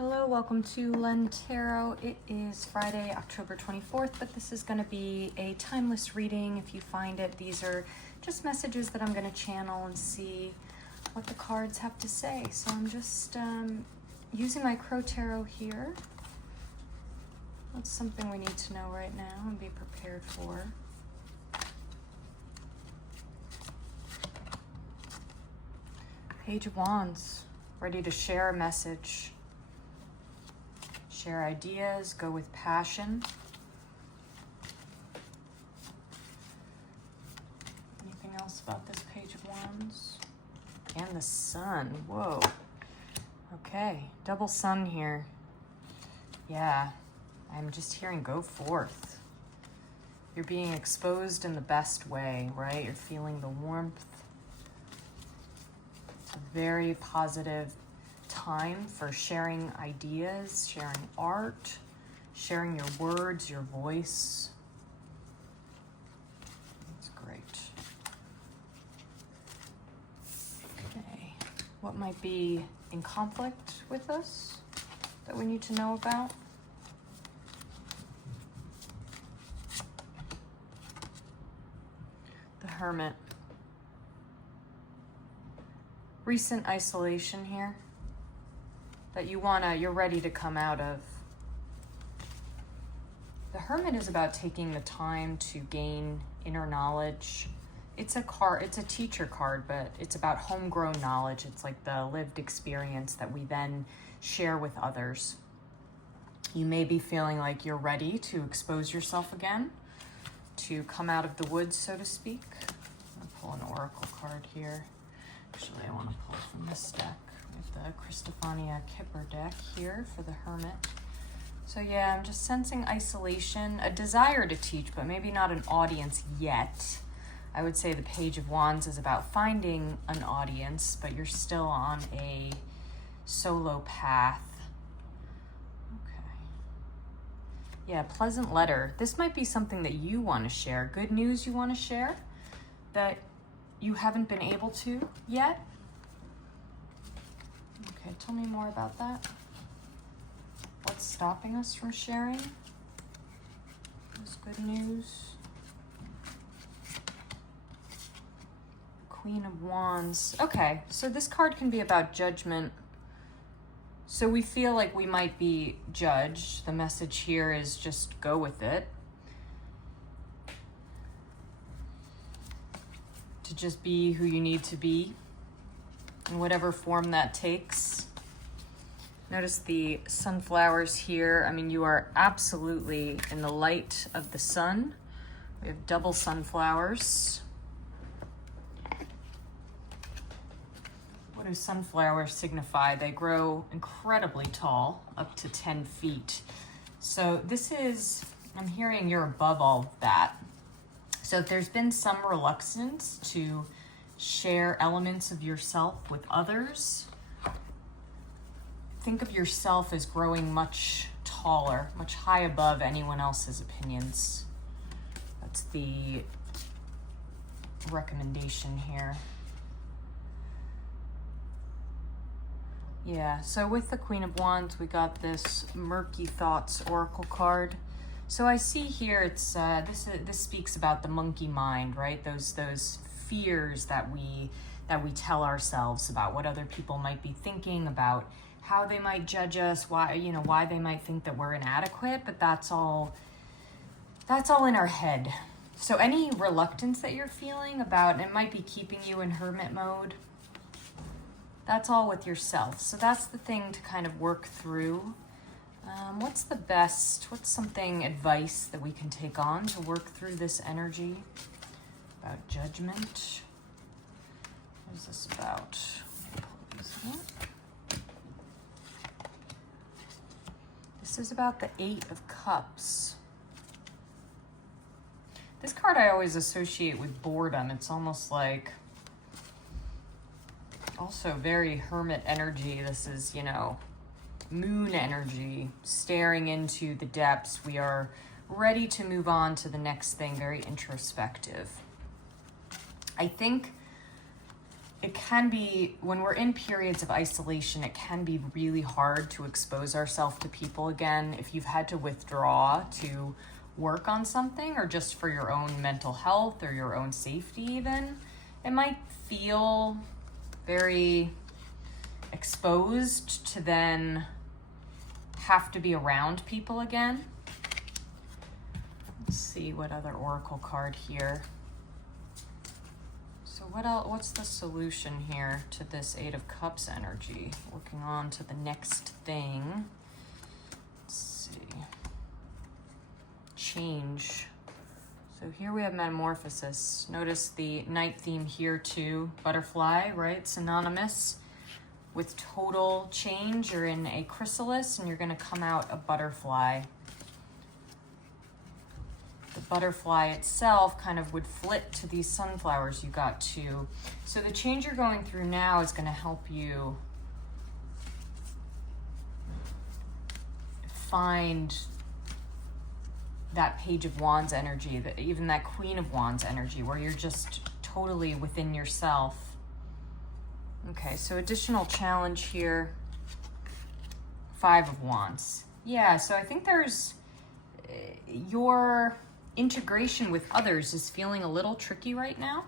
Hello, welcome to Len Tarot. It is Friday, October 24th, but this is going to be a timeless reading. If you find it, these are just messages that I'm going to channel and see what the cards have to say. So I'm just using my Crow Tarot here. That's something we need to know right now and be prepared for. Page of Wands, ready to share a message. Share ideas, go with passion. Anything else about this Page of Wands? And the Sun, whoa. Okay, double Sun here. Yeah, I'm just hearing go forth. You're being exposed in the best way, right? You're feeling the warmth. It's a very positive time for sharing ideas, sharing art, sharing your words, your voice. That's great. Okay, what might be in conflict with us that we need to know about? The Hermit. Recent isolation here that you're ready to come out of. The Hermit is about taking the time to gain inner knowledge. It's a teacher card, but it's about homegrown knowledge. It's like the lived experience that we then share with others. You may be feeling like you're ready to expose yourself again, to come out of the woods, so to speak. I'm gonna pull an oracle card here. Actually, I want to pull from this deck. We have the Christephania Kipper deck here for the Hermit. So yeah, I'm just sensing isolation, a desire to teach, but maybe not an audience yet. I would say the Page of Wands is about finding an audience, but you're still on a solo path. Okay. Yeah, pleasant letter. This might be something that you want to share. Good news you want to share that you haven't been able to yet. Okay, tell me more about that. What's stopping us from sharing this good news? Queen of Wands. Okay, so this card can be about judgment. So we feel like we might be judged. The message here is just go with it. To just be who you need to be in whatever form that takes. Notice the sunflowers here. I mean, you are absolutely in the light of the sun. We have double sunflowers. What do sunflowers signify? They grow incredibly tall, up to 10 feet. So this is, I'm hearing you're above all of that. So if there's been some reluctance to share elements of yourself with others, think of yourself as growing much taller, much high above anyone else's opinions. That's the recommendation here. Yeah, so with the Queen of Wands, we got this Murky Thoughts Oracle card. So I see here it's this speaks about the monkey mind, right? Those fears that we tell ourselves about what other people might be thinking, about how they might judge us, why they might think that we're inadequate, but that's all in our head. So any reluctance that you're feeling about, it might be keeping you in hermit mode. That's all with yourself. So that's the thing to kind of work through. What's something advice that we can take on to work through this energy about judgment? What is this about? This is about the Eight of Cups. This card I always associate with boredom. It's almost like also very hermit energy. This is, moon energy, staring into the depths. We are ready to move on to the next thing, very introspective. I think it can be, when we're in periods of isolation, it can be really hard to expose ourselves to people again. If you've had to withdraw to work on something or just for your own mental health or your own safety even, it might feel very exposed to then have to be around people again. Let's see what other oracle card here. So what else, what's the solution here to this Eight of Cups energy? Working on to the next thing. Let's see. Change. So here we have metamorphosis. Notice the night theme here too. Butterfly, right? Synonymous with total change. You're in a chrysalis and you're going to come out a butterfly. The butterfly itself kind of would flip to these sunflowers you got too. So the change you're going through now is going to help you find that Page of Wands energy, even that Queen of Wands energy, where you're just totally within yourself. Okay, so additional challenge here. Five of Wands. Yeah, so I think there's your integration with others is feeling a little tricky right now.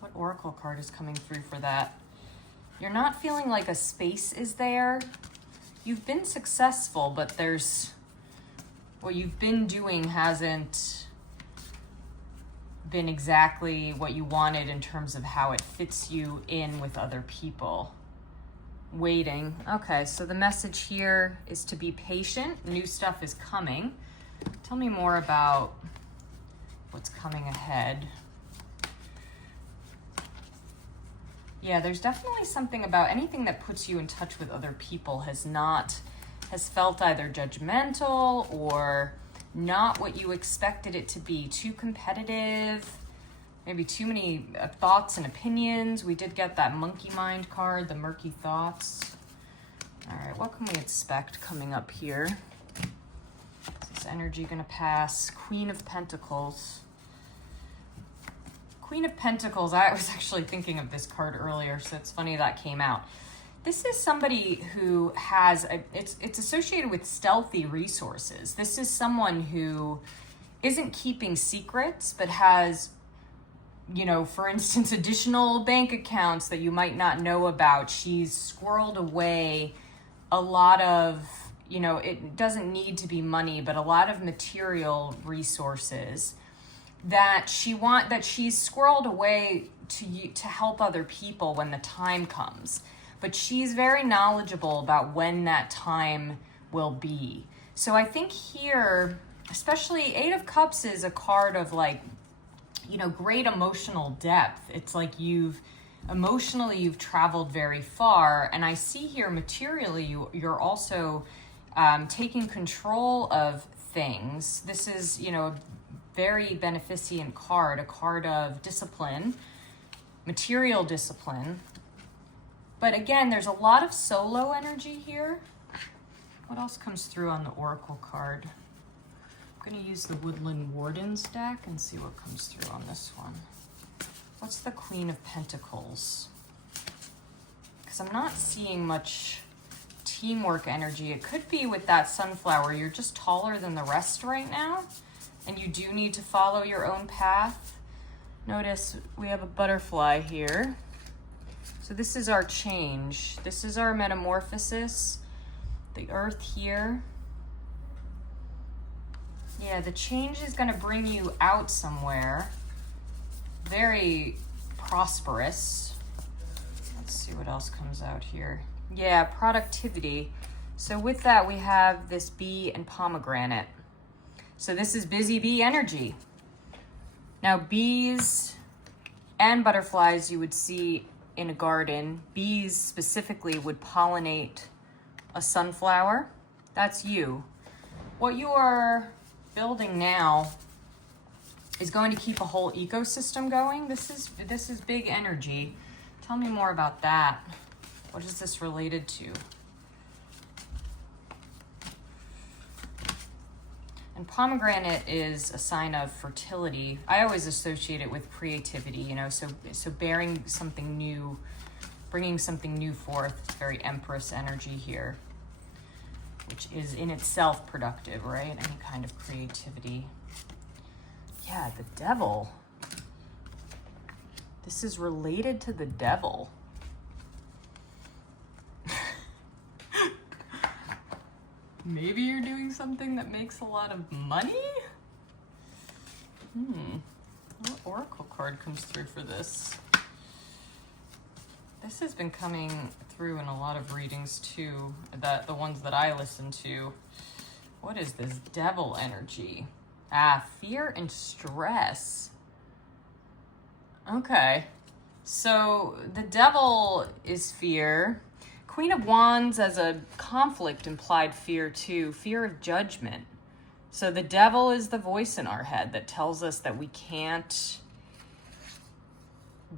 What oracle card is coming through for that? You're not feeling like a space is there. You've been successful, but there's what you've been doing hasn't been exactly what you wanted in terms of how it fits you in with other people. Waiting. Okay, so the message here is to be patient. New stuff is coming. Tell me more about what's coming ahead. Yeah, there's definitely something about anything that puts you in touch with other people has felt either judgmental or not what you expected it to be. Too competitive, maybe too many thoughts and opinions. We did get that monkey mind card, the murky thoughts. All right, what can we expect coming up here? Is this energy gonna pass? Queen of Pentacles. Queen of Pentacles, I was actually thinking of this card earlier, so it's funny that came out. This is somebody who has, it's associated with stealthy resources. This is someone who isn't keeping secrets, but has, you know, for instance, additional bank accounts that you might not know about. She's squirreled away a lot of, you know, it doesn't need to be money, but a lot of material resources that she's squirreled away to help other people when the time comes. But she's very knowledgeable about when that time will be. So I think here, especially Eight of Cups is a card of like, you know, great emotional depth. It's like you've traveled very far. And I see here materially, you're also taking control of things. This is, you know, a very beneficent card, a card of discipline, material discipline. But again, there's a lot of solo energy here. What else comes through on the oracle card? I'm going to use the Woodland Wardens deck and see what comes through on this one. What's the Queen of Pentacles? Because I'm not seeing much teamwork energy. It could be with that sunflower. You're just taller than the rest right now, and you do need to follow your own path. Notice we have a butterfly here. So this is our change. This is our metamorphosis. The earth here. Yeah, the change is going to bring you out somewhere. Very prosperous. Let's see what else comes out here. Yeah, productivity. So with that, we have this bee and pomegranate. So this is busy bee energy. Now, bees and butterflies you would see in a garden. Bees specifically would pollinate a sunflower. That's you. What you are building now is going to keep a whole ecosystem going. This is big energy. Tell me more about that. What is this related to? And pomegranate is a sign of fertility. I always associate it with creativity, you know, so bearing something new, bringing something new forth. It's very Empress energy here, which is in itself productive, right? Any kind of creativity. Yeah, the devil. This is related to the devil. Maybe you're doing something that makes a lot of money? What oracle card comes through for this? This has been coming through in a lot of readings too, the ones that I listen to. What is this devil energy? Fear and stress. Okay, so the devil is fear. Queen of Wands as a conflict implied fear too, fear of judgment. So the devil is the voice in our head that tells us that we can't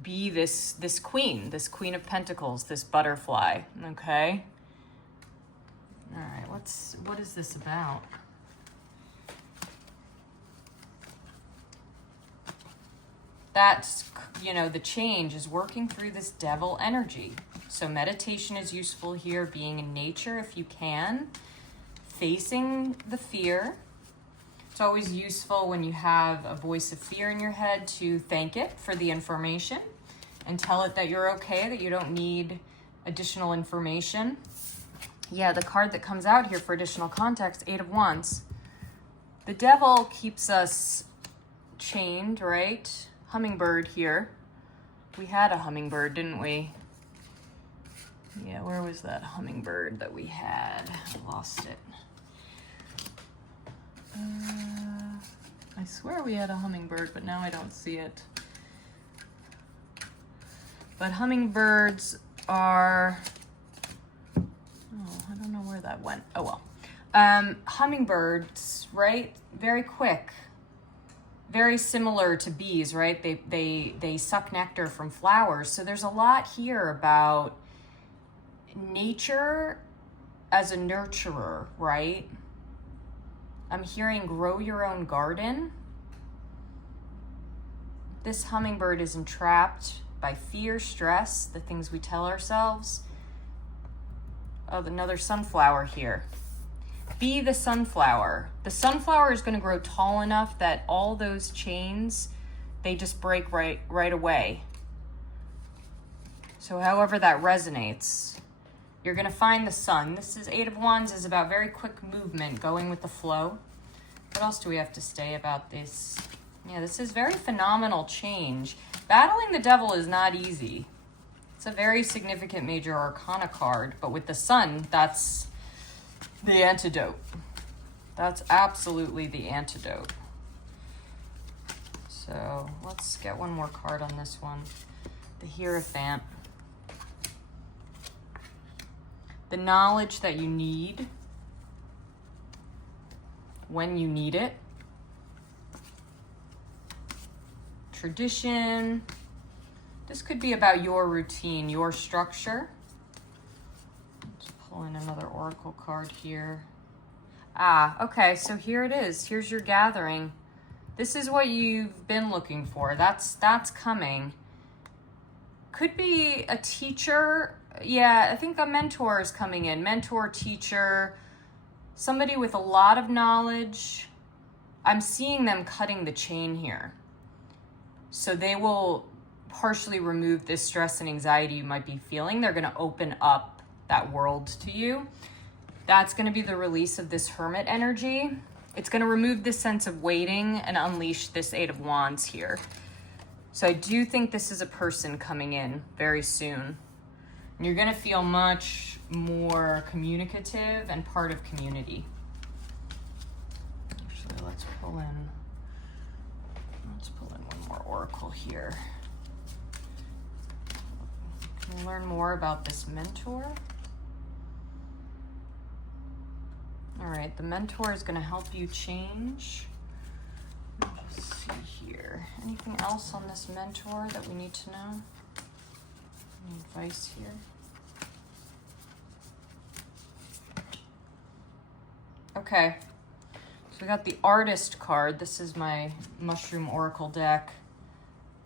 be this queen of pentacles, this butterfly, okay? All right, what is this about? That's, you know, the change is working through this devil energy. So meditation is useful here, being in nature if you can, facing the fear. It's always useful when you have a voice of fear in your head to thank it for the information and tell it that you're okay, that you don't need additional information. Yeah, the card that comes out here for additional context, 8 of Wands. The devil keeps us chained, right? Hummingbird here. We had a hummingbird, didn't we? Yeah, where was that hummingbird that we had? I lost it. I swear we had a hummingbird, but now I don't see it. But hummingbirds are... Oh, I don't know where that went. Oh, well. Hummingbirds, right? Very quick. Very similar to bees, right? They suck nectar from flowers. So there's a lot here about nature as a nurturer, right? I'm hearing grow your own garden. This hummingbird is entrapped by fear, stress, the things we tell ourselves. Oh, another sunflower here. Be the sunflower. The sunflower is going to grow tall enough that all those chains, they just break right away. So however that resonates, you're going to find the sun. This is 8 of Wands is about very quick movement, going with the flow. What else do we have to say about this? Yeah, this is very phenomenal change. Battling the devil is not easy. It's a very significant major arcana card, but with the sun, that's the antidote. That's absolutely the antidote. So let's get one more card on this one. The Hierophant. The knowledge that you need when you need it. Tradition. This could be about your routine, your structure. Let's pull in another oracle card here. Okay, so here it is. Here's your gathering. This is what you've been looking for. That's coming. Could be a teacher. Yeah, I think a mentor is coming in. Mentor, teacher, somebody with a lot of knowledge. I'm seeing them cutting the chain here. So they will partially remove this stress and anxiety you might be feeling. They're going to open up that world to you. That's going to be the release of this Hermit energy. It's going to remove this sense of waiting and unleash this 8 of Wands here. So I do think this is a person coming in very soon. And you're going to feel much more communicative and part of community. Actually, let's pull in one more oracle here. Can you learn more about this mentor? All right, the mentor is going to help you change. Let's see here. Anything else on this mentor that we need to know? Any advice here? Okay. So we got the Artist card. This is my Mushroom Oracle deck.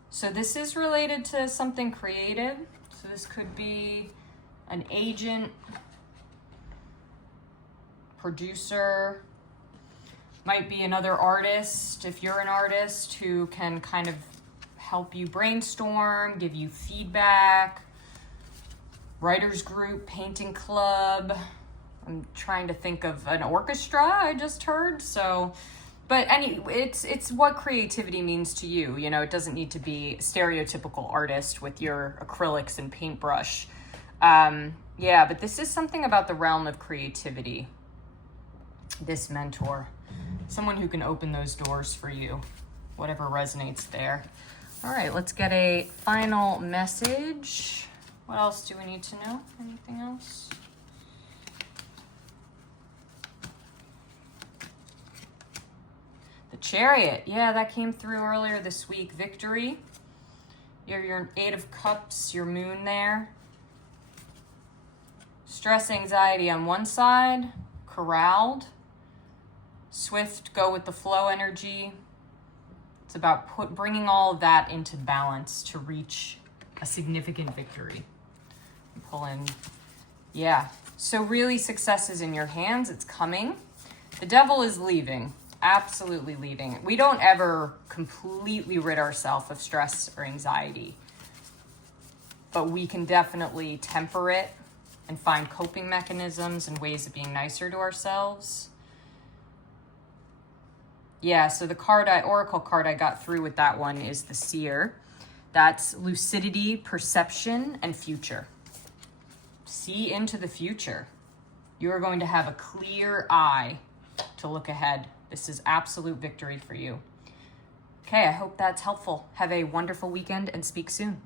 So this is related to something creative. So this could be an agent, producer, might be another artist, if you're an artist, who can kind of help you brainstorm, give you feedback. Writers group, painting club. I'm trying to think of an orchestra I just heard. So, but it's what creativity means to you. You know, it doesn't need to be stereotypical artist with your acrylics and paintbrush. Yeah, but this is something about the realm of creativity. This mentor, someone who can open those doors for you, whatever resonates there. All right, let's get a final message. What else do we need to know? Anything else? The Chariot. Yeah, that came through earlier this week. Victory. You have your Eight of Cups, your moon there. Stress, anxiety on one side. Corralled. Swift, go with the flow energy. It's about bringing all of that into balance to reach a significant victory. Pull in, yeah. So really success is in your hands. It's coming. The devil is leaving, absolutely leaving. We don't ever completely rid ourselves of stress or anxiety, but we can definitely temper it and find coping mechanisms and ways of being nicer to ourselves. Yeah, so the oracle card I got through with that one is the Seer. That's lucidity, perception, and future. See into the future. You are going to have a clear eye to look ahead. This is absolute victory for you. Okay, I hope that's helpful. Have a wonderful weekend and speak soon.